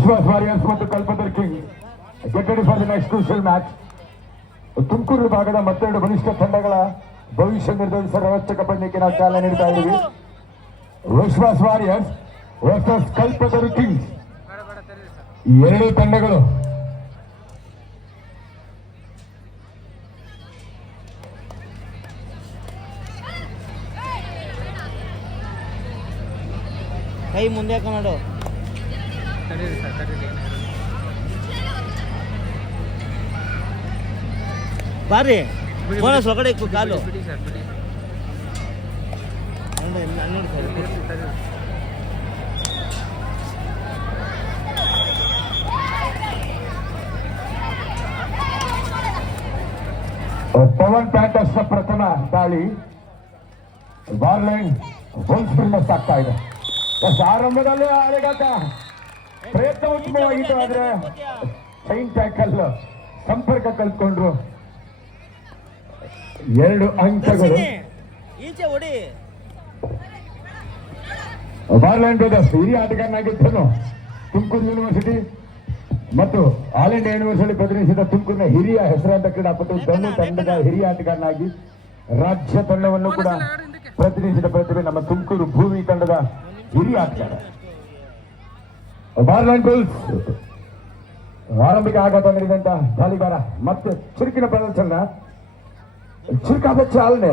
ವಿಶ್ವಾಸ್ warriors ಮತ್ತು Kalpatar kings get ready for the next crucial match. Tumakuru ವಿಭಾಗದ ಮತ್ತೆರಡು ಬಲಿಷ್ಠ ತಂಡಗಳ ಭವಿಷ್ಯ ನಿರ್ಧರಿಸುವ ರೋಚಕ ಪಂದ್ಯಕ್ಕೆ ನಾವು ಚಾಲನೆ ನೀಡ್ತಾ ಇದ್ದೀವಿ. ವಿಶ್ವಾಸ್ ವಾರಿಯರ್ಸ್ ವರ್ಸಸ್ ಕಲ್ಪತರು ಕಿಂಗ್ಸ್. ಎರಡೂ ತಂಡಗಳು ಕೈ ಮುಂದೆ ಹಾಕೊಂಡು ಬಾರಿ ಬೋನಸ್ ಒಳಗಡೆ ಕಾಲು ಪವನ್ ಪ್ಯಾಂಟರ್ಸ್ ಪ್ರಥಮ ದಾಳಿ. ಬಾರ್ಲೈನ್ ಗೋಲ್ ಸ್ಪಿನ್ನರ್ಸ್ ಆಗ್ತಾ ಇದೆ. ಆರಂಭದಲ್ಲಿ ಆಳೆಗಾಟ ಪ್ರಯತ್ನ ಉತ್ತಮವಾಗಿತ್ತು, ಆದ್ರೆ ಚೈನ್ ಟ್ಯಾಕಲ್ ಸಂಪರ್ಕ ಕಲ್ತ್ಕೊಂಡ್ರು. 2 ಅಂಕಗಳು. ಬಾರ್ಲೈನ್ ಬ್ರದರ್ಸ್ ಹಿರಿಯ ಆಟಗಾರನಾಗಿದ್ದನು. ತುಮಕೂರು ಯೂನಿವರ್ಸಿಟಿ ಮತ್ತು ಆಲ್ ಇಂಡಿಯಾ ಯೂನಿವರ್ಸಿಟಿ ಪ್ರತಿನಿಧಿಸಿದ ತುಮಕೂರಿನ ಹಿರಿಯ ಹೆಸರಾಂತ ಕ್ರೀಡಾಪಟು. ಧನು ತಂಡದ ಹಿರಿಯ ಆಟಗಾರನಾಗಿ ರಾಜ್ಯ ತಂಡವನ್ನು ಕೂಡ ಪ್ರತಿನಿಧಿಸಿದ ಪ್ರತಿಭೆ ನಮ್ಮ ತುಮಕೂರು ಭೂಮಿ ತಂಡದ ಹಿರಿಯ ಆಟಗಾರ. ಬಾರ್ಲೈನ್ ಗೋಲ್ಸ್ ಆರಂಭಿಕ ಆಘಾತ ನೀಡಿದಂತ ದಾಳಿಗಾರ ಮತ್ತೆ ಚುರುಕಿನ ಪ್ರದರ್ಶನ, ಚುರುಕಾದ ಚಾಲನೆ,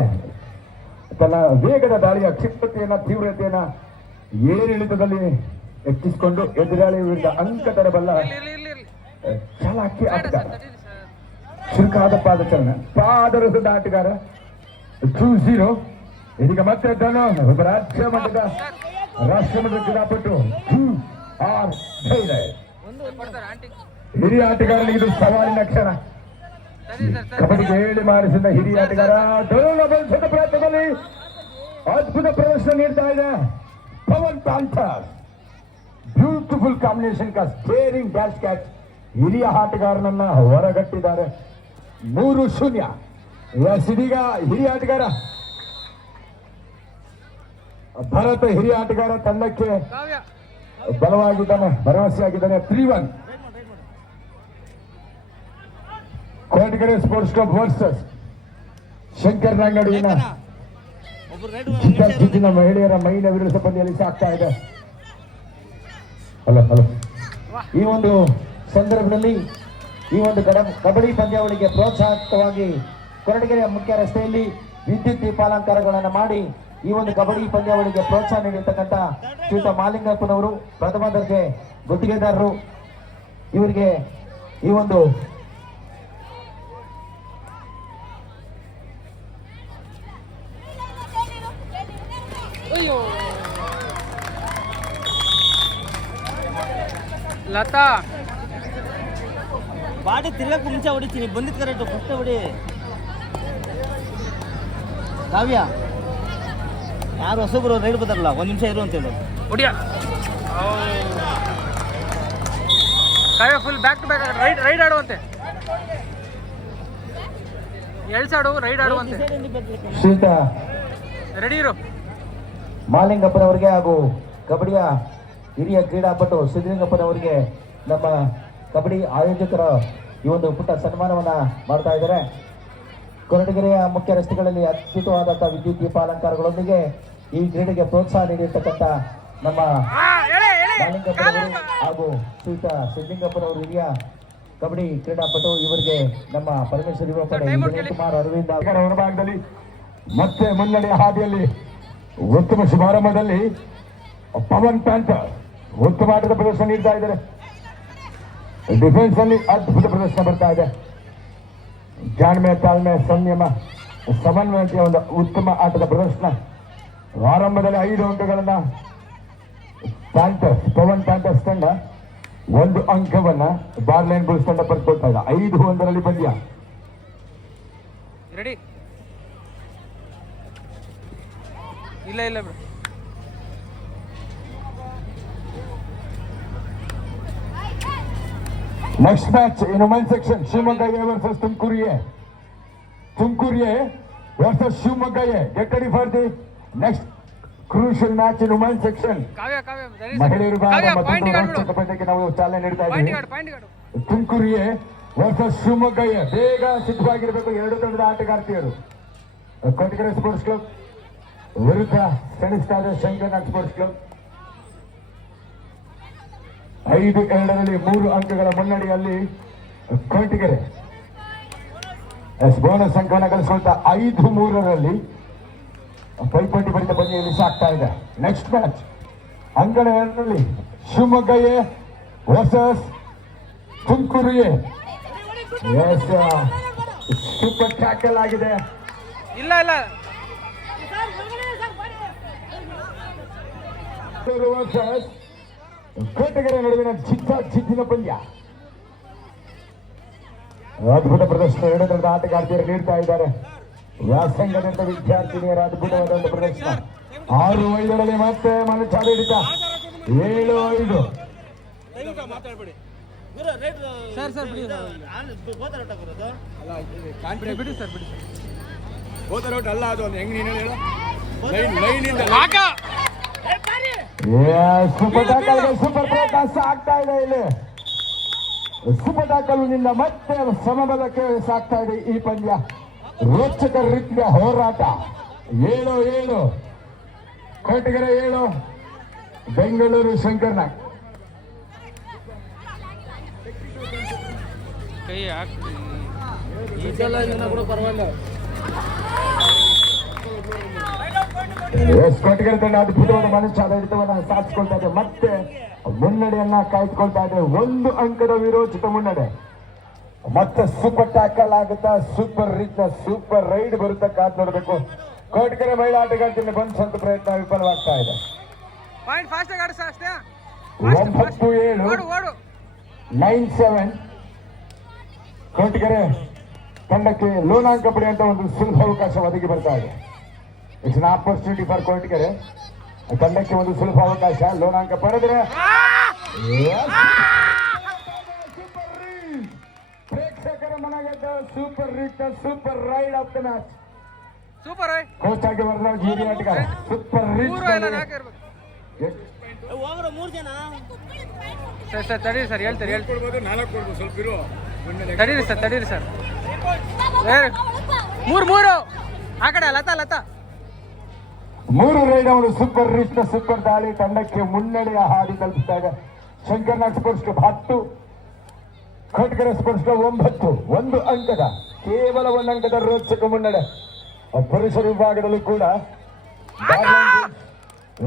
ತನ್ನ ವೇಗದ ದಾಳಿಯ ಕ್ಷಿಪ್ರತೆಯನ್ನ ತೀವ್ರತೆಯನ್ನ ಏರಿಳಿತದಲ್ಲಿ ಹೆಚ್ಚಿಸಿಕೊಂಡು ಎದುರಾಳಿ ವಿರುದ್ಧ ಅಂಕ ತರಬಲ್ಲ ಚಾಲಾಕಿ ಆಟಗಾರ. ಚುರುಕಾದ ಪಾದಚಲನ, ಪಾದರಸದ ಆಟಗಾರ. 2-0. ಇದೀಗ ಮತ್ತೆ ಧನು ರಾಜ್ಯ ಮಟ್ಟದ ರಾಷ್ಟ್ರಮಟ್ಟದ ಕ್ರೀಡಾಪಟು. ಹಿರಿಯ ಆಟಗಾರನಿಗೆ ಇದು ಸವಾಲಿನ ಕ್ಷಣ. ಕಬಡ್ಡಿಗೆ ಹೇಳಿ ಮಾರಿಸಿದ ಹಿರಿಯ ಆಟಗಾರ ಧನು ಬಲಿಸಿದ ಪ್ರಯತ್ನದಲ್ಲಿ ಅದ್ಭುತ ಪ್ರದರ್ಶನ ನೀಡ್ತಾ ಇದೆ ಪವನ್ ಪ್ಯಾಂಥರ್. ಬ್ಯೂಟಿಫುಲ್ ಕಾಂಬಿನೇಷನ್ ಕಾ ಸ್ಟೇರಿಂಗ್ ಡ್ಯಾಶ್ ಕ್ಯಾಚ್. ಹಿರಿಯ ಆಟಗಾರನನ್ನ ಹೊರಗಟ್ಟಿದ್ದಾರೆ. 3-0. ಇದೀಗ ಹಿರಿಯ ಆಟಗಾರ ಭರತ ಹಿರಿಯ ಆಟಗಾರ ತಂಡಕ್ಕೆ ಬಲವಾಗಿದ್ದಾನೆ, ಭರವಸೆಯಾಗಿದ್ದಾನೆ. 3-1. Koratagere sports club versus Shankar ನಾಂಗಡಿನ ಮಹಿಳೆಯರ ಮೈನ ವಿರುದ್ಧ ಪಂದ್ಯದಲ್ಲಿ ಸಾಗ್ತಾ ಇದೆ. ಈ ಒಂದು ಸಂದರ್ಭದಲ್ಲಿ ಈ ಒಂದು ಕಬಡ್ಡಿ ಪಂದ್ಯಾವಳಿಗೆ ಪ್ರೋತ್ಸಾಹಕವಾಗಿ ಕೊರಟಗೆರೆಯ ಮುಖ್ಯ ರಸ್ತೆಯಲ್ಲಿ ವಿದ್ಯುತ್ ದೀಪಾಲಂಕಾರಗಳನ್ನು ಮಾಡಿ ಈ ಒಂದು ಕಬಡ್ಡಿ ಪಂದ್ಯಾವಳಿಗೆ ಪ್ರೋತ್ಸಾಹ ನೀಡಿರ್ತಕ್ಕಂಥ ಶ್ರೀಯುತ ಮಾಲಿಂಗಪ್ಪನವರು ಪ್ರಥಮ ದರ್ಜೆ ಗುತ್ತಿಗೆದಾರರು. ಇವರಿಗೆ ಈ ಒಂದು ಲತಾ ಬಾಡಿ ತಿರ್ಗಕ್ಕೆ ಮುಂಚೆ ಹೊಡಿತೀನಿ. ಬಂದಿದ್ದು ಕರೆಕ್ಟು, ಫಸ್ಟ್ ಹೊಡಿ. ಕಾವ್ಯ ಯಾರು ಹೊಸಬ್ರು ರೈಡ್ ಬರ್ತಾರಲ್ಲ, 1 ನಿಮಿಷ ಇರು ಅಂತ ಹೇಳು. ಹೊಡಿಯ Kavya full back to back raid ಆಡುವಂತೆ. ಎಳ್ಸಾಡು ರೈಡ್ ಆಡುವಂತೆ. ರೆಡಿ ಇರು. ಮಾಲಿಂಗಪ್ಪನವರಿಗೆ ಹಾಗೂ ಕಬಡ್ಡಿಯ ಹಿರಿಯ ಕ್ರೀಡಾಪಟು ಸಿದ್ದಲಿಂಗಪ್ಪನವರಿಗೆ ನಮ್ಮ ಕಬಡ್ಡಿ ಆಯೋಜಕರ ಈ ಒಂದು ಪುಟ್ಟ ಸನ್ಮಾನವನ್ನ ಮಾಡ್ತಾ ಇದ್ದಾರೆ. ಕೊರಟಗೆರೆಯ ಮುಖ್ಯ ರಸ್ತೆಗಳಲ್ಲಿ ಅದ್ಭುತವಾದಂತಹ ವಿದ್ಯುತ್ ದೀಪಾಲಂಕಾರಗಳೊಂದಿಗೆ ಈ ಕ್ರೀಡೆಗೆ ಪ್ರೋತ್ಸಾಹ ನೀಡಿರ್ತಕ್ಕಂಥ ನಮ್ಮ ಮಾಲಿಂಗಪ್ಪನವರು ಹಾಗೂ ಶ್ರೀಯುತ ಸಿದ್ದಲಿಂಗಪ್ಪನವರು ಹಿರಿಯ ಕಬಡ್ಡಿ ಕ್ರೀಡಾಪಟು. ಇವರಿಗೆ ನಮ್ಮ ಪರಮೇಶ್ವರ ಯುವ ಪಡೆ ಕುಮಾರ್ ಅರವಿಂದ ಹೊರಭಾಗದಲ್ಲಿ ಮತ್ತೆ ಮುನ್ನಡೆಯ ಹಾದಿಯಲ್ಲಿ ಉತ್ತಮ ಶುಭಾರಂಭದಲ್ಲಿ ಪವನ್ ಪ್ಯಾಂಥರ್ ಉತ್ತಮ ಆಟದ ಪ್ರದರ್ಶನ ನೀಡ್ತಾ ಇದ್ದಾರೆ. ಡಿಫೆನ್ಸ್ ಅಲ್ಲಿ ಅದ್ಭುತ ಪ್ರದರ್ಶನ ಬರ್ತಾ ಇದೆ. ಜಾಣ್ಮೆ, ತಾಳ್ಮೆ, ಸಂಯಮ, ಸಮನ್ವಯತೆಯ ಒಂದು ಉತ್ತಮ ಆಟದ ಪ್ರದರ್ಶನ. ಆರಂಭದಲ್ಲಿ 5 ಅಂಕಗಳನ್ನ ಪ್ಯಾಂಥರ್ಸ್ ಪವನ್ ಪ್ಯಾಂಥರ್ಸ್ ತಂಡ, 1 ಅಂಕವನ್ನ ಬಾರ್ಲೈನ್ ಬುಲ್ಸ್ ತಂಡ ಪಡೆದುಕೊಳ್ತಾ ಇದೆ. 5-1 ಪಂದ್ಯ. ರೆಡಿ ಇಲ್ಲ ಇಲ್ಲ bro. Next match in women's section, Shivamogga A versus Tumkuru A. Tumkuru A versus Shivamogga A. Get ready for the next crucial match in women section. ಮಹಿಳೆಯರ ವಿಭಾಗ ಮತ್ತೊಂದು ರೋಚಕ ಪಂದ್ಯಕ್ಕೆ ನಾವು ಚಾಲನೆ ನೀಡ್ತಾ ಇದ್ದೀವಿ. ತುಮಕೂರಿಗೆ ವರ್ಸಸ್ ಶಿವಮೊಗ್ಗ ಎ. ಬೇಗ ಸಿದ್ಧವಾಗಿರಬೇಕು ಎರಡು ತಂಡದ ಆಟಗಾರ್ತಿಯರು. ಕೊಟ್ಟಿಗೆರೆ ಸ್ಪೋರ್ಟ್ಸ್ ಕ್ಲಬ್ ವಿರುದ್ಧ ಸೆಣಸ್ತಾ ಇದೆ ಶಂಕರನಾಥ್ ಸ್ಪೋರ್ಟ್ಸ್ ಕ್ಲಬ್. 5-2 3 ಅಂಕಗಳ ಮುನ್ನಡೆಯಲ್ಲಿ ಕೊಟ್ಟಿಗೆರೆ ಬೋನಸ್ ಅಂಕವನ್ನು ಗಳಿಸುವಂತ 5-3 ಪೈಪೋಟಿ ಭರಿತ ಪಂದ್ಯದಲ್ಲಿ ಸಾಕ್ತಾ ಇದೆ. ನೆಕ್ಸ್ಟ್ ಮ್ಯಾಚ್ ಅಂಕಣ 2ರಲ್ಲಿ Shivamogga A versus Tumakuru A. Super tackle ಆಗಿದೆ. ಇಲ್ಲ ವರ್ಸಸ್ ಕೋಟಗೆರೆ ನಡುವಿನ ಜಿದ್ದಿನ ಪಂದ್ಯ. ಅದ್ಭುತ ಪ್ರದರ್ಶನ ಎರಡು ತಂಡದ ಆಟಗಾರ್ತಿಯರು ನೀಡ್ತಾ ಇದ್ದಾರೆ. ವ್ಯಾಸಂಗದಿಂದ ವಿದ್ಯಾರ್ಥಿನಿಯರ ಅದ್ಭುತವಾದ ಒಂದು ಪ್ರದರ್ಶನ. 6-5 ಮತ್ತೆ ಮನಚಾದ ಹಿಡಿತ. 7-5. ಸೂಪರ್ ಟ್ಯಾಕಲ್ಗೆ ಸೂಪರ್ ಪ್ರಕಾಶ ಆಗ್ತಾ ಇದೆ. ಇಲ್ಲಿ ಸೂಪರ್ ಟ್ಯಾಕಲ್ನಿಂದ ಮತ್ತೆ ಸಮಬಲಕ್ಕೆ ಸಾಕ್ತಾ ಇದೆ ಈ ಪಂದ್ಯ. ರೋಚಕ ರೀತಿಯ ಹೋರಾಟ. 7-7 ಕೋಟಗೆರೆ 7 ಬೆಂಗಳೂರು ಶಂಕರನಾಥ್. ಕೊಟ್ಟಿಗೆರೆ ತಂಡ ಅದ್ಭುತವಾದ ಮನಸ್ಸಾದ ಹಿಡಿತವನ್ನು ಸಾಧಿಸಿಕೊಳ್ತಾ ಇದೆ. ಮತ್ತೆ ಮುನ್ನಡೆಯನ್ನ ಕಾಯ್ದುಕೊಳ್ತಾ ಇದೆ. 1 ಅಂಕದ ವಿರೋಚಿತ ಮುನ್ನಡೆ. ಮತ್ತೆ ಸೂಪರ್ ಟ್ಯಾಕಲ್ ಆಗುತ್ತಾ, ಸೂಪರ್ ರೀತಿಯ ಸೂಪರ್ ರೈಡ್ ಬರುತ್ತಾ ಕಾದ್ ನೋಡಬೇಕು. ಕೊಟ್ಟಿಗೆರೆ ಮಹಿಳಾ ಆಟಗಾರ್ತಿಯನ್ನು ಬಂಧಿಸುವಂತ ಪ್ರಯತ್ನ ವಿಫಲವಾಗ್ತಾ ಇದೆ. 9-7 9-7 ಕೊಟ್ಟಿಗೆರೆ ತಂಡಕ್ಕೆ ಲೋನಾಂಕ ಪಡೆಯುವಂತ ಒಂದು ಸುಲಭ ಅವಕಾಶ ಒದಗಿ ಬರ್ತಾ ಇದೆ. It's an opportunity for Kottigere. ತಂಡಕ್ಕೆ ಒಂದು ಸುಲಭ ಅವಕಾಶ. ಲೋನಾಂಕ ಪಡೆದ್ರೆ ಪ್ರೇಕ್ಷಕರ ಮನಗೆದ್ದ super raid super raid of the match. Coach ಆಗಿ ವರರಾಜ್ ಹಿರಿಯ ಆಟಗಾರ. ಸೂಪರ್ ರೀಟ್ ತಡೀರಿ ಸರ್ ಹೇಳ್ತಾರೆ ತಡೀರಿ ಸರ್ 3 ಆ ಕಡೆ ಲತಾ 3 ರೈಡ್ ಅವರು ಸೂಪರ್ ರೀಚ್ ಸೂಪರ್ ದಾಳಿ ತಂಡಕ್ಕೆ ಮುನ್ನಡೆಯ ಹಾದಿ ಕಲ್ಪಿಸ್ತಾ ಇದೆ. Shankarnath sports club 10 Kottigere sports club 9. 1 ಅಂಕದ ಕೇವಲ 1 ಅಂಕದ ರೋಚಕ ಮುನ್ನಡೆ. ಪುರುಷರ ವಿಭಾಗದಲ್ಲೂ ಕೂಡ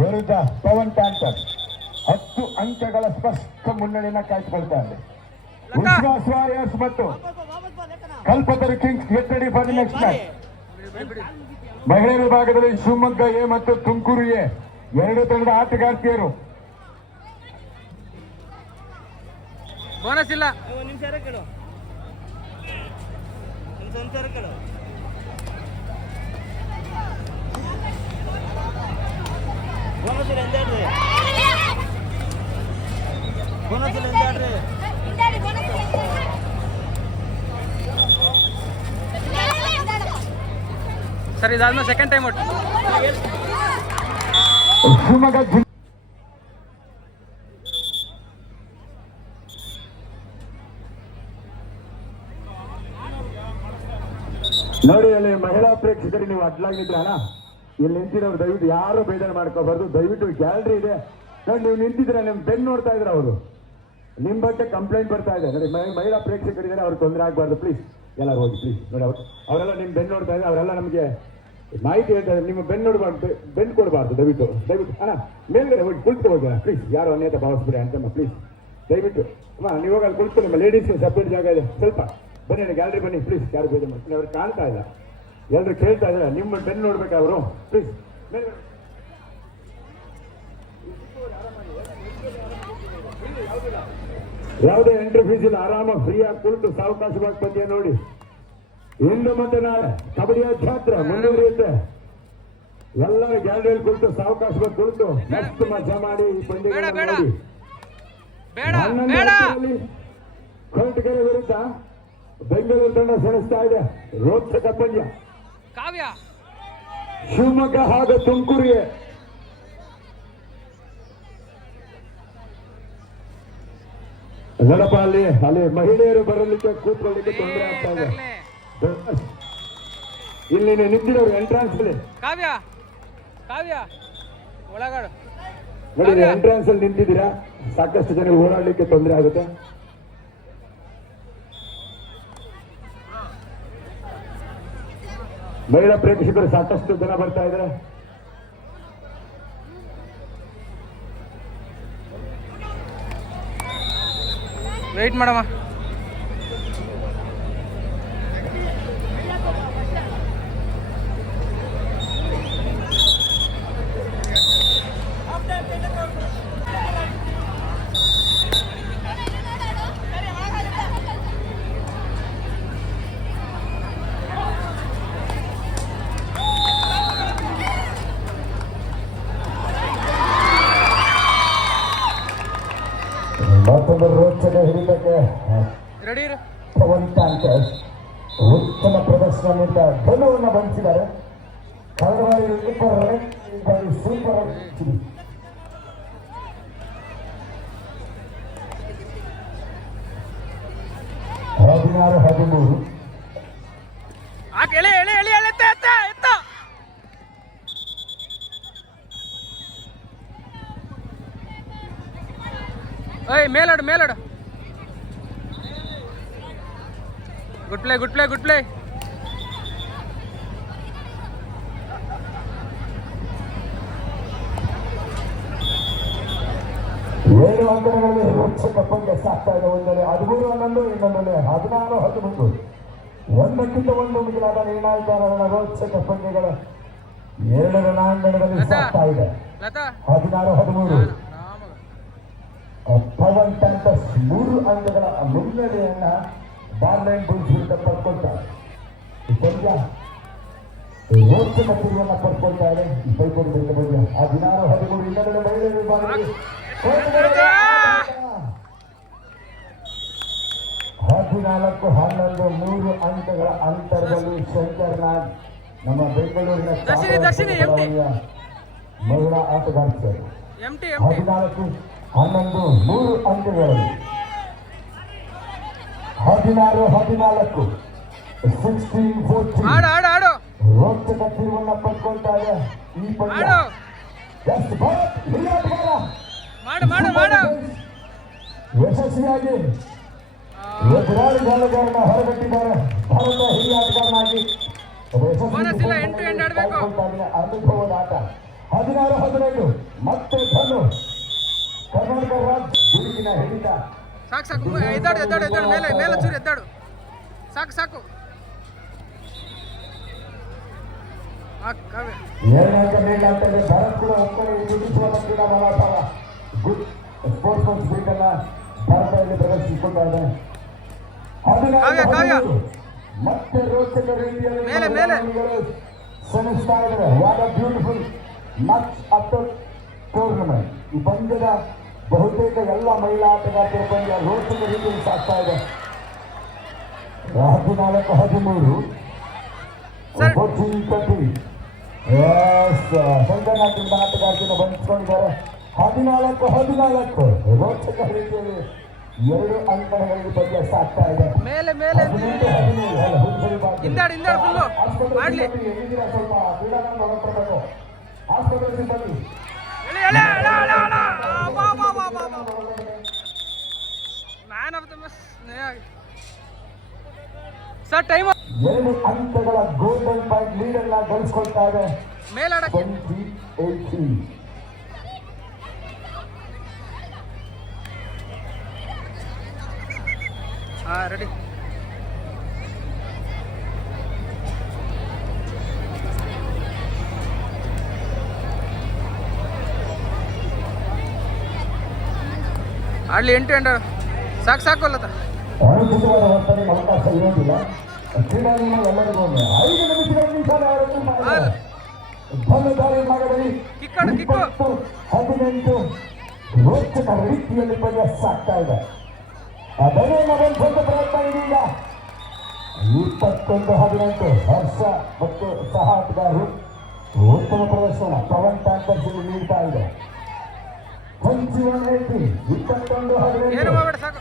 ವಿರುದ್ಧ ಪವನ್ ಪ್ಯಾಂಥರ್ 10 ಅಂಕಗಳ ಸ್ಪಷ್ಟ ಮುನ್ನಡೆಯನ್ನು ಕಾಯ್ದುಕೊಳ್ತಾ ಇದೆ. ವಿಶ್ವಾಸ ವಾರಿಯರ್ಸ್ ಮತ್ತು Kalpataru kings get ready for the next match. ಮಹಿಳೆಯರ ವಿಭಾಗದಲ್ಲಿ ಶಿವಮೊಗ್ಗ ಎ ಮತ್ತು ತುಮಕೂರು ಎ ಎರಡು ತಂಡದ ಆಟಗಾರ್ತಿಯರು. ಬೋನಸ್ ಇಲ್ಲ. ಸರ್ ಇದಾದ್ಮೇಲೆ ಸೆಕೆಂಡ್ ಟೈಮ್ ಒಟ್ಟು ಶಿವಮೊಗ್ಗ ನೋಡಿ, ಅಲ್ಲಿ ಮಹಿಳಾ ಪ್ರೇಕ್ಷಕರಿಗೆ ನೀವು ಅಡ್ಲಾಗಿದ್ರಲ್ಲ, ಇಲ್ಲಿ ನಿಂತಿರೋರು ದಯವಿಟ್ಟು ಯಾರು ಬೇಜಾರು ಮಾಡ್ಕೋಬಾರ್ದು. ದಯವಿಟ್ಟು ಗ್ಯಾಲರಿ ಇದೆ ನೋಡಿ, ನೀವು ನಿಂತಿದ್ರೆ ನಿಮ್ ಬೆನ್ನು ನೋಡ್ತಾ ಇದ್ರೆ ಅವರು ನಿಮ್ ಬಗ್ಗೆ ಕಂಪ್ಲೇಂಟ್ ಬರ್ತಾ ಇದೆ ನೋಡಿ. ಮಹಿಳಾ ಪ್ರೇಕ್ಷಕರಿದ್ದಾರೆ, ಅವ್ರಿಗೆ ತೊಂದರೆ ಆಗ್ಬಾರ್ದು. ಪ್ಲೀಸ್ ಎಲ್ಲರೂ ಹೋಗಿ ಪ್ಲೀಸ್ ನೋಡಿ. ಅವರೆಲ್ಲ ನಿಮ್ ಬೆನ್ನು ನೋಡ್ತಾ ಇದ್ದಾರೆ, ಅವರೆಲ್ಲ ನಮಗೆ ಮಾಹಿತಿ ಹೇಳ್ತಾ ಇದ್ದಾರೆ. ನಿಮ್ಮ ಬೆನ್ನು ನೋಡಬಾರ್ದು, ಬೆನ್ನು ಕೊಡಬಾರ್ದು. ದಯವಿಟ್ಟು ಅಣ್ಣ ಮೇಲ್ಗಡೆ ಹೋಗಿ ಕುಳಿತುಕೋಗ ಪ್ಲೀಸ್. ಯಾರು ಅನ್ಯತ ಭಾವಿಸ್ಬಿಡಿ ಅಂತಮ್ಮ ಪ್ಲೀಸ್. ದಯವಿಟ್ಟು ಅಮ್ಮ ನೀವು ಹೋಗಿ ಅಲ್ಲಿ ಕುಳಿತು. ನಿಮ್ಮ ಲೇಡೀಸ್ಗೆ ಸಪ್ರೇಟ್ ಜಾಗ ಇದೆ, ಸ್ವಲ್ಪ ಬನ್ನಿ ಗ್ಯಾಲರಿ ಬನ್ನಿ ಪ್ಲೀಸ್. ಯಾರು ಬೇಜಾರು ಮಾಡ್ತೀನಿ, ಅವ್ರಿಗೆ ಕಾಣ್ತಾ ಇಲ್ಲ, ಎಲ್ಲರೂ ಕೇಳ್ತಾ ಇದ್ದಾರೆ. ನಿಮ್ಮ ಬೆನ್ನು ನೋಡ್ಬೇಕು ಅವರು ಪ್ಲೀಸ್. ಯಾವುದೇ ಎಂಟ್ರಿ ಫೀಸ್ ಇಲ್ಲ, ಆರಾಮಾಗಿ ಫ್ರೀಯಾಗಿ ಕುಳಿತು ಸಾವಕಾಶವಾಗಿ ಪಂದ್ಯ ನೋಡಿ. ಇಂದು ಮತ್ತೆ ನಾಳೆ ಕಬಡ್ಡಿಯ ಜಾತ್ರೆ ಮುಂದುವರಿಯುತ್ತೆ. ಎಲ್ಲರೂ ಗ್ಯಾಲರಿಯಲ್ಲಿ ಕುಳಿತು ಸಾವಕಾಶವಾಗಿ ಕುಳಿತು ಮಸ್ತ್ ಮಜಾ ಮಾಡಿ ಈ ಪಂದ್ಯಗಳನ್ನು ನೋಡಿ. ಕೊರಟಗೆರೆ ವಿರುದ್ಧ ಬೆಂಗಳೂರು ತಂಡ ಸೆಣಸ್ತಾ ಇದೆ ರೋಚಕ ಪಂದ್ಯ. ಶಿವಮೊಗ್ಗ ಹಾಗೂ ತುಮಕೂರಿಗೆ ನೋಡಪ್ಪ ಅಲ್ಲಿ ಅಲ್ಲಿ ಮಹಿಳೆಯರು ಬರಲಿಕ್ಕೆ ಕೂತ್ಕೊಳ್ಳಿಕ್ಕೆ ತೊಂದರೆ ಆಗ್ತಾ ಇದೆ. ಇಲ್ಲಿ ನಿಂತಿರೋರು ಎಂಟ್ರಾನ್ಸ್ ಅಲ್ಲಿ ಕಾವ್ಯ ಕಾವ್ಯ ಒಳಗಾಡು. ನೋಡಿ, ಎಂಟ್ರಾನ್ಸ್ ಅಲ್ಲಿ ನಿಂತಿದ್ದೀರಾ, ಸಾಕಷ್ಟು ಜನ ಓಡಾಡ್ಲಿಕ್ಕೆ ತೊಂದರೆ ಆಗುತ್ತೆ. ಮಹಿಳಾ ಪ್ರೇಕ್ಷಕರು ಸಾಕಷ್ಟು ಜನ ಬರ್ತಾ ಇದ್ದಾರೆ. ವೆಯ್ಟ್ ಮಾಡಮ್ಮ. ಮತ್ತೊಂದು ರೋಚಕ ಹಿಡಿತಕ್ಕೆ ರೆಡಿ ಇರು. ಪವನ್ ಟ್ಯಾಂಕರ್ಸ್ ಉತ್ತಮ ಪ್ರದರ್ಶನ ನೀಡಿದ ಧನುವನ್ನು ಬಂಧಿಸಿದ್ದಾರೆ. ಕಳೆದ ಬಾರಿ ಸೂಪರ್ 16-13. ಎಳೆ ಎಳೆ ಎಳೆ ಎಳೆ ಎತ್ತ ಎತ್ತ ಎತ್ತ. ಓಯ್ ಮೇಲಾಡು ಮೇಲಾಡು. Good play good play good play. ಏಳು ಅಂಕಣಗಳಲ್ಲಿ ರೋಚಕ ಪಂದ್ಯ ಸಾಕ್ತಾ ಇದೆ. ಒಂದನೇ 13-11, ಇನ್ನೊಂದನೇ 16-11. ಒಂದಕ್ಕಿಂತ ಒಂದು ಮಿಗಿಲಾದ ನಿರ್ಣಾಯಕ ರೋಚಕ ಪಂದ್ಯಗಳ ಎರಡು ರಣಾಂಗಣದಲ್ಲಿ ಸಾಕ್ತಾ ಇದೆ. 16-13. ಪವನ್ ಟ್ಯಾಂಕರ್ಸ್ 3 ಅಂಕಗಳ ಮುನ್ನಡೆಯನ್ನ ಬಾರ್ಲೈನ್ ಬುಲ್ಸ್ ವಿರುದ್ಧ ಪಡ್ಕೊಳ್ತಾರೆ. ಈ ಪಂದ್ಯ ರೋಚಕ ತಿರುವನ್ನ ಪಡ್ಕೊಳ್ತಾ ಇದೆ. ಈ ಪೈಪೋಟಿ ಪಂದ್ಯ 16-13. ಇನ್ನೊಂದು ಮಹಿಳೆಯ ವಿಭಾಗದಲ್ಲಿ 14-11, 3 ಅಂಕಗಳ ಅಂತರದಲ್ಲಿ ಶಂಕರ್ನಾಗ್ ನಮ್ಮ ಬೆಂಗಳೂರಿನ ಮಹಿಳಾ ಆಟಗಾರ್ತಿಯರು 14-11, 3 ಅಂಕಗಳಲ್ಲಿ 16-14, 16-14 ರೋಚಕ ತಿರುವನ್ನ ಪಡ್ಕೊಳ್ತಾ ಇದೆ ಈ ಪಂದ್ಯ. ಯಶಸ್ವಿಯಾಗಿ ಎದುರಾಳಿಗಾರನ ಹೊರಗಟ್ಟಿದ್ದಾರೆ. ಭಾರತ ಹಿರಿಯ ಆಟಗಾರನಾಗಿ ಅನುಭವದ ಆಟ. 16-15 ಮತ್ತೆ ಧನು ಕರ್ನಾಟಕ ರಾಜ್ಯ ಗುರುವಿನ ಹಿಡಿತ. ಸಾಕು ಸಾಕು ಎದ್ದಾಡು ಎದ್ದಾಡು ಎದ್ದಾಡು ಮೇಲೆ ಮೇಲೆ ಚೂರು ಎದ್ದಾಡು. ಸಾಕು ಸಾಕು. ಎರಡನೇ ಮೇಲಾಗ್ತದೆ. ಭಾರತ್ ಕೂಡ ಒಕ್ಕಣೆ ಗುರುತಿಸುವ ಕ್ರೀಡಾ ಮನೋಭಾವ ಗುಡ್ ಸ್ಪೋರ್ಟ್ಸ್ ಮನ್ ಸ್ಪಿರಿಟ್ ಅನ್ನ ಭಾರತದಲ್ಲಿ ಪ್ರದರ್ಶಿಸಿಕೊಳ್ತಾ ಇದೆ. ಮತ್ತೆ ರೋಚಕ ರೀತಿಯಲ್ಲಿ ಶ್ರಮಿಸ್ತಾ ಇದ್ದಾರೆ. What a beautiful match after tournament. ಈ ಪಂದ್ಯದ ಬಹುತೇಕ ಎಲ್ಲ ಮಹಿಳಾ ಆಟಗಾರ್ತರ ಪಂದ್ಯ ರೋಚಕ ರೀತಿಯಲ್ಲಿ ಸಾಗ್ತಾ ಇದೆ. 14-13 ಶಂಕರ್ನಾಥ್ ಆಟಗಾರ್ತಿನ ಬಂಧಿಸಿಕೊಂಡಿದ್ದಾರೆ. 14-14 ರೋಚಕ ರೀತಿಯಲ್ಲಿ 2 ಅಂಕಣಗಳಲ್ಲಿ ಪಂದ್ಯ ಸಾಗ್ತಾ ಇದೆ. ಮೇಲೆ ಮೇಲೆ ಹಿಂದಾಡು ಹಿಂದಾಡು ಫುಲ್ಲು ಮಾಡ್ಲಿ. ಸ್ವಲ್ಪ ಕ್ರೀಡಾಂಗಣ ಹೊರಟಬೇಕು. ಆಸ್ಪತ್ರೆ ಸಿಬ್ಬಂದಿ man of the match sir. Time 2 ಅಂಕಗಳ ಗೋಲ್ಡನ್ ಪಾಯಿಂಟ್ ಲೀಡ್ ಅನ್ನ ಗಳಿಸ್ಕೊಳ್ತಾ ಇದೆ. ಮೇಲಾಡಕ್ಕೆ 20-18. ರೆಡಿ. ಆಡ್ಲಿ 8 ಸಾಕು ಸಾಕು ಅಲ್ಲದ. ಅನುಚಿತವಾದ ವರ್ತನೆಗೆ ಅವಕಾಶ ಇರೋದಿಲ್ಲ. ಕ್ರೀಡಾಂಗಣ ಎಲ್ಲರಿಗೂ 5 ನಿಮಿಷಗಳ ಧನುಧಾರಿ ಭಾಗದಲ್ಲಿ 20-18 ರೋಚಕ ರೀತಿಯಲ್ಲಿ ಪಂದ್ಯ ಸಾಗ್ತಾ ಇದೆ. ಅದನ್ನೇ ಸ್ವಂತ ಪ್ರಯತ್ನ ಇದೀಗ 21-18 ಹರ್ಷ ಮತ್ತು ಸಹ ಆಟಗಾರರು ಉತ್ತಮ ಪ್ರದರ್ಶನ ಪವನ್ ಟ್ಯಾಂಕರ್ಸ್ ನೀಡ್ತಾ ಇದೆ. 21-18 ಏನು ಮಾಡಬೇಡ ಸಾಕು.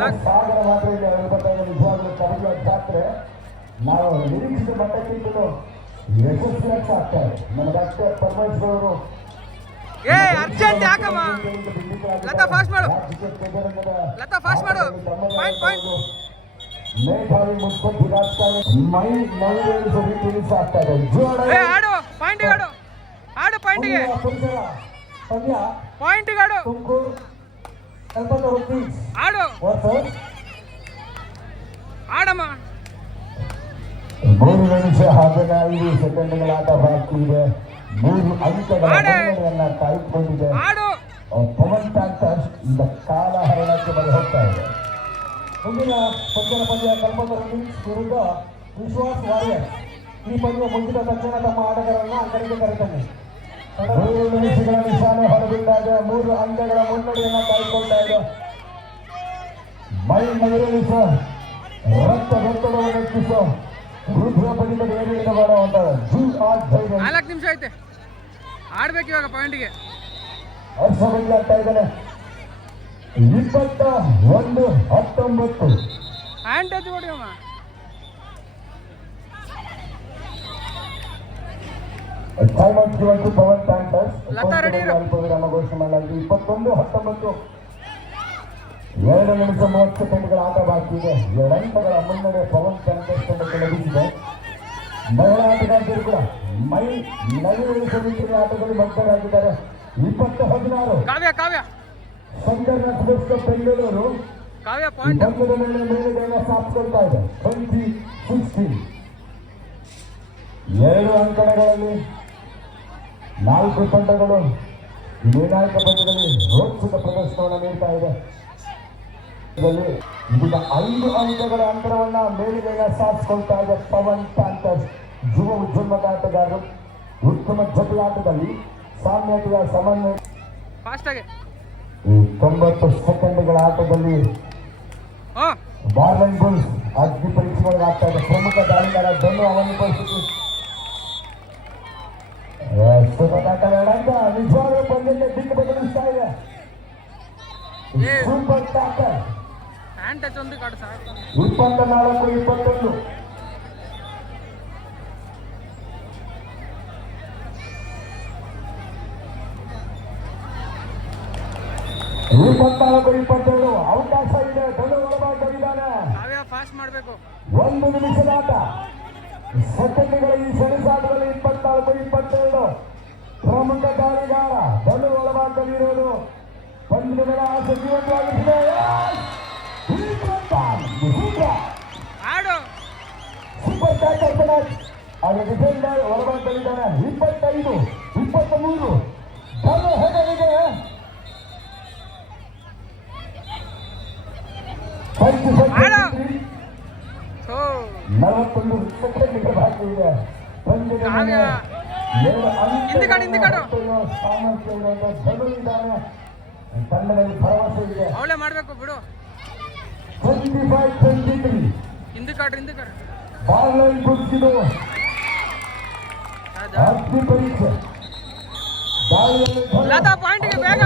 ಸಾಕು. ಸಾಗರ ಮಾತ್ರ ಇಲ್ಲಿ ಹೇಳ್ಬೇಕಾದ್ರೆ ನಿಜವಾಗ್ಲೂ ಕಬಡ್ಡಿಯ ಜಾತ್ರೆ ನಾವು ನಿರೀಕ್ಷಿತ ಮಟ್ಟಕ್ಕಿಂತಲೂ ಯಶಸ್ವಿ ಆಗ್ತಾ ಇದೆ. ನಮ್ಮ ಡಾಕ್ಟರ್ ಪರಮೇಶ್ವರವರು ಏ ಅರ್ಜೆಂಟ್ ಯಾಕಮ್ಮ ಲತಾ ಫಾಸ್ಟ್ ಮಾಡು ಲತಾ ಫಾಸ್ಟ್ ಮಾಡು ಪಾಯಿಂಟ್ ಮೇಧಾವಿ ಮುನ್ಸಿಪಲ್ ರಾಜಕಾರಣ ಮೈ ನೈವೇದ್ಯ ರೀತಿಯಲ್ಲಿ ಸಾಕ್ತಾ ಇದೆ. ಏ ಆಡು ಪಾಯಿಂಟಿಗೆ ಆಡು ಆಡು ಪಾಯಿಂಟಿಗೆ ಪಂದ್ಯ ಪಾಯಿಂಟಿಗೆ ಆಡು ತುಮಕೂರು ಕಲ್ಪತರು ಕಿಂಗ್ಸ್ ಆಡು ವರ್ಸಸ್ ಆಡಮ್ಮ 3 ನಿಮಿಷ 15 ಸೆಕೆಂಡ್ಗಳ ಆಟ ಬಾಕಿ ಇದೆ. 3 ಅಂಕಗಳ ಮುನ್ನಡೆಯನ್ನ ಕಾಯ್ದುಕೊಂಡಿದೆ. ಆಡು ಪವನ್ ಪ್ಯಾಂಥರ್ಸ್ ಈಗ ಕಾಲಹರಣಕ್ಕೆ ಬಳಿ ಹೋಗ್ತಾ ಇದೆ. ಮುಂದಿನ ಪಂದ್ಯ ಕಲ್ಪತರು ಕಿಂಗ್ಸ್ ವಿರುದ್ಧ ವಿಶ್ವಾಸ್ ವಾರಿಯರ್ಸ್. ಈ ಪಂದ್ಯ ಮುಗಿದ ತಕ್ಷಣ ತಮ್ಮ ಆಟಗಾರರನ್ನ ಅಂಕಣಿಗೆ ಕರೆತಾನೆ. 3 ನಿಮಿಷಗಳ ನಿಶಾನೆ ಹೊರಬಿಟ್ಟಾಗ 3 ಅಂಕಗಳ ಮುನ್ನಡೆಯನ್ನ ಕಾಯ್ದುಕೊಳ್ತಾ ಇದೆ. ಮೈ ನಗರಳಿಸ ರಕ್ತದೊತ್ತಡವನ್ನು ಹೆಚ್ಚಿಸ ವೃದ್ಧ ಬಳಿಕ ಏರಿಯಿಂದ ಬರುವಂತ 4 ನಿಮಿಷ ಐತೆ ಆಡ್ಬೇಕು ಇವಾಗ ಪಾಯಿಂಟಿಗೆ. ಹರ್ಷ ಬದಲಾಗ್ತಾ ಇದ್ದಾನೆ. 21-19 ಹ್ಯಾಂಡ್ ಟಚ್ ಕೊಡಿಯಮ್ಮ. Time out given Pavan panthers. Lata ready ಇರು. ಅಲ್ಪ ವಿರಾಮ ಘೋಷಣೆ ಮಾಡಲಾಗಿದೆ. 21-19 2 ನಿಮಿಷ 30 ಸೆಕೆಂಡ್ಗಳ ಆಟ ಬಾಕಿ ಇದೆ. 2 ಅಂಕಗಳ ಮುನ್ನಡೆ ಪವನ್ ಪ್ಯಾಂಥರ್ಸ್ ತಂಡಕ್ಕೆ ಲಭಿಸಿದೆ. ಮಹಿಳಾ ಆಟಗಾರರು ಕೂಡ ಮೈ ನೈವೇದ್ಯ ಆಟದಲ್ಲಿ ಮಗ್ನರಾಗಿದ್ದಾರೆ. 20-16 ಕಾವ್ಯ ಕಾವ್ಯ ಶಂಕರ್ ನಟಬಸ್ಕ ಬೆಂಗಳೂರು ಕಾವ್ಯ ಪಾಯಿಂಟ್ ಬಂಧದ ಮೇಲೆ ಮೇಲುಗೈನ ಸಾಧಿಸ್ಕೊಳ್ತಾ ಇದೆ. 20-16 2 ಅಂಕಣಗಳಲ್ಲಿ 4 ತಂಡಗಳು ನಿರ್ಣಾಯಕ ಪಂದ್ಯದಲ್ಲಿ ರೋಚಕ ಪ್ರದರ್ಶನವನ್ನು ನೀಡ್ತಾ ಇದೆ. ಇದೀಗ 5 ಅಂಕಗಳ ಅಂತರವನ್ನ ಮೇಲುಗೈನ ಸಾಧಿಸಿಕೊಳ್ತಾ ಇದೆ ಪವನ್ ಪ್ಯಾಂಥರ್ಸ್. ಯುವ ಉದ್ಯಮದ ಆಟಗಾರರು ಉತ್ತಮ ಜೊತೆಯಾಟದಲ್ಲಿ ಸಾಮ್ಯತೆಯ ಸಮನ್ವಯ. ಫಾಸ್ಟ್ ಆಗಿ 90 ಸೆಕೆಂಡ್ಗಳ ಆಟದಲ್ಲಿ ಹಾ ಬಾರ್ಲೈನ್ ಬುಲ್ಸ್ ಅಗ್ನಿ ಪರೀಕ್ಷೆಗಳಾಗ್ತಾ ಇದೆ. ಪ್ರಮುಖ ದಾಳಿಗಾರ ಧನು ಅವನ ಪರಿಸ್ಥಿತಿ ನಿಜವಾಗ್ಲೂ ಪಂದ್ಯಕ್ಕೆ ದಿಕ್ಕು ಬದಲಿಸ್ತಾ ಇದೆ. ಸೂಪರ್ ಟ್ಯಾಕಲ್ ಹ್ಯಾಂಡ್ ಟಚ್ ಒಂದು ಕಾಡು ಸಾಕು. 24-21 24-22 ಅವಕಾಶ ಇದೆ. ಧನು ಒಳಬಾಗಿದ್ದಾನೆ. ಕಾವ್ಯ ಫಾಸ್ಟ್ ಮಾಡಬೇಕು. 1 ನಿಮಿಷದ ಆಟ. ಸೆಕೆಂಡ್ಗಳ ಈ ಸೆಣಸಾಟದಲ್ಲಿ 24-22 ಪ್ರಮುಖ ದಾಳಿಗಾರ ಧನು ಒಳಭಾಗದಲ್ಲಿರೋದು ಪಂದ್ಯಗಳ ಆಸೆ ಜೀವಂತವಾಗಿಸಿದೆ. ಆಡು ಸೂಪರ್ ಟ್ಯಾಕಲ್ ಪೆನಾಲ್ಟಿ. ಆದರೆ ಡಿಫೆಂಡರ್ ಒಳಭಾಗದಲ್ಲಿದ್ದಾನೆ. 25-23 ಧನು ಹೆಗಲಿಗೆ 41 ಸೆಕೆಂಡ್ಗಳ ಬಾಕಿ ಇದೆ. ಕಾವ್ಯ ಹಿಂದಿಕಾಡು ಸಾಮರ್ಥ್ಯ ಇರುವಂತ ಧನು ಇದ್ದಾನೆ. ತಂಡದಲ್ಲಿ ಭರವಸೆ ಇದೆ. ಅವಳೇ ಮಾಡಬೇಕು ಬಿಡು. 25-23 ಹಿಂದಿಕಾಡು ಬಾರ್ಲೈನ್ ಕುಸಿದು ಅಗ್ನಿ ಪರೀಕ್ಷೆ ದಾಳಿಯಲ್ಲಿ ಲತಾ ಪಾಯಿಂಟಿಗೆ ಬೇಗ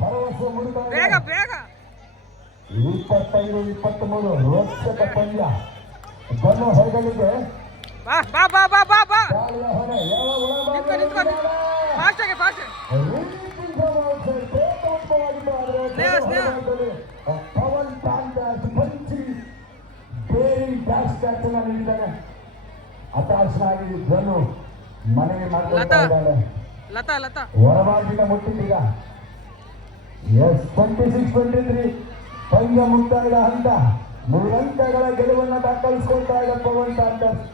ಭರವಸೆ ಮೂಡಿದ ಬೇಗ ಬೇಗ 25-23 ರೋಚಕ ಪಂದ್ಯ. ಧನು ಹೆಗಲಿಗೆ ಬಾ ಬಾ ಬಾ ಬಾ ಬಾ ಬಾ ದಾಳಿಯ ಹೊಣೆ. ನಿಂತ್ಕೊ ಫಾಸ್ಟ್ ಆಗಿ ಫಾಸ್ಟ್ ಪವನ್ ಪ್ಯಾಂಥರ್ಸ್ ಪಂಚಿ ಬೇರಿಂಗ್ ಡ್ಯಾಶ್ ಕ್ಯಾಚ್ ಅನ್ನ ನೀಡಿದ್ದಾನೆ. ಹತಾಶನಾಗಿ ಧನು ಮನೆಗೆ ಮಾಡ್ಕೊಳ್ತಾ ಇದ್ದಾನೆ. ಲತಾ ಹೊರಬಾಗಿನ ಮುಟ್ಟಿದ್ದೀಗ. 26-23 ಪಂದ್ಯ ಮುಕ್ತಾಯದ ಹಂತ. 3 ಅಂಕಗಳ ಗೆಲುವನ್ನು ದಾಖಲಿಸಿಕೊಳ್ತಾ ಇದೆ ಪವನ್ ಪ್ಯಾಂಥರ್ಸ್.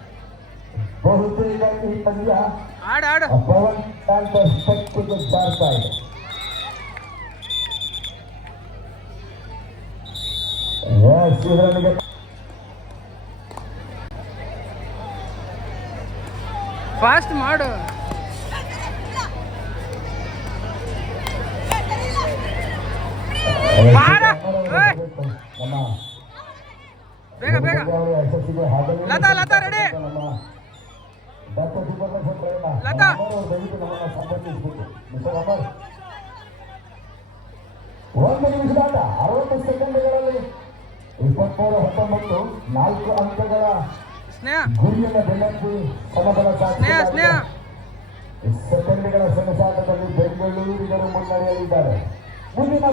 ಬಹುತೇಕ ಈ ಪಂದ್ಯ ಆಡು ಪವನ್ ಪ್ಯಾಂಥರ್ಸ್ ತಪ್ಪಿಗೆ ಜಾರ್ತಾ ಇದೆ. ಇದರೊಂದಿಗೆ ಫಾಸ್ಟ್ ಮಾಡು. ಬೇಗ ಬೇಗ ಲತಾ ರೆಡಿ. ಲತಾ ಒಂದು ಒಂದು ನಿಮಿಷದ 60 ಸೆಕೆಂಡ್ಗಳಲ್ಲಿ 23-19 4 ಅಂಕಗಳ ಸ್ನೇಹ ಗುರಿಯನ್ನು ಬೆನ್ನತ್ತಿ ಸಮಬಲ ಸ್ನೇಹ ಸ್ನೇಹ ಸೆಕೆಂಡ್ಗಳ ಸೆಣಸಾಟದಲ್ಲಿ ಬೆಂಗಳೂರಿಗರು ಮುನ್ನಡೆಯಲಿದ್ದಾರೆ. ಮುಂದಿನ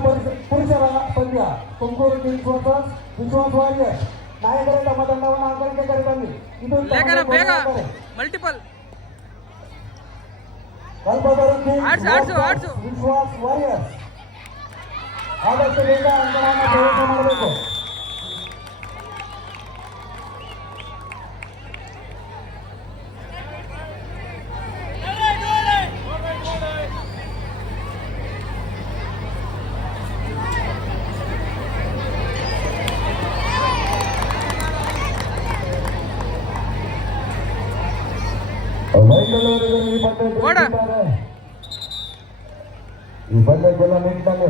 ಪುರುಷರ ಪಂದ್ಯ ತುಮಕೂರು ಕಿಂಗ್ಸ್ ವರ್ಸಸ್ ವಿಶ್ವಾಸ್ ವಾರಿಯರ್ಸ್. ನಾಯಕರ ತಮ್ಮ ತಂಡವನ್ನು ಆಕಳಿಕೆ ಕರೆತಂದಿ. ಇದು ಲೇಖನ ಬೇಗ ಮಲ್ಟಿಪಲ್ ಕಲ್ಪತರು ಕಿಂಗ್ಸ್ ಆಡ್ಸು ವರ್ಸಸ್ ವಿಶ್ವಾಸ್ ವಾರಿಯರ್ಸ್. ಆದಷ್ಟು ಬೇಗ ಅಂಕಗಳನ್ನು ಪ್ರವೇಶ ಮಾಡಬೇಕು. ಬೆಂಗಳೂರಿಗರು ಈ ಪಂದ್ಯ ಗೆಲ್ಲುತ್ತಾರೆ. ಈ ಪಂದ್ಯ ಗೆಲ್ಲ ನಿಟ್ಟಿನಲ್ಲಿ